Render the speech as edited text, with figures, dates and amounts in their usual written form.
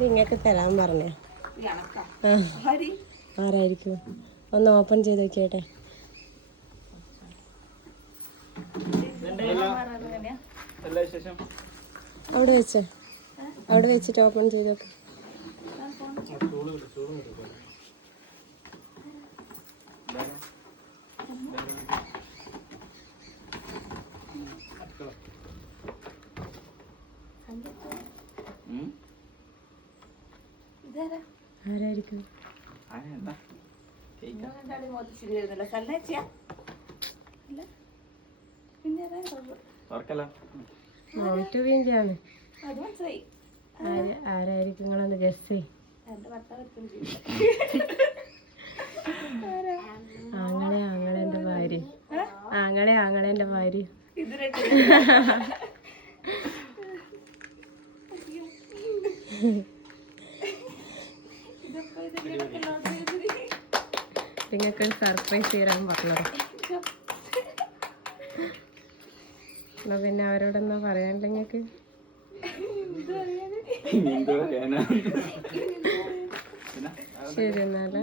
നിങ്ങൾക്ക് തരാൻ പറഞ്ഞേ. ആരായിരിക്കും? ഒന്ന് ഓപ്പൺ ചെയ്ത് നോക്കിയാട്ടെ. അവിടെ വെച്ചേ, അവിടെ വെച്ചിട്ട് ഓപ്പൺ ചെയ്ത് നോക്ക്. ആരായിരിക്കും? മോട്ടുവിൻ്റെയാണ്. ആരായിരിക്കും? നിങ്ങളൊന്ന് ഗസ് ചെയ്യ്. ആങ്ങളെൻ്റെ ഭാര്യ. ആങ്ങളെൻ്റെ ഭാര്യ. നിങ്ങൾക്കൊരു സർപ്രൈസ് തരാൻ പറഞ്ഞത്. എന്നാ പിന്നെ അവരോടെന്നാ പറയാനില്ല നിങ്ങൾക്ക്? ശരി എന്നാല്.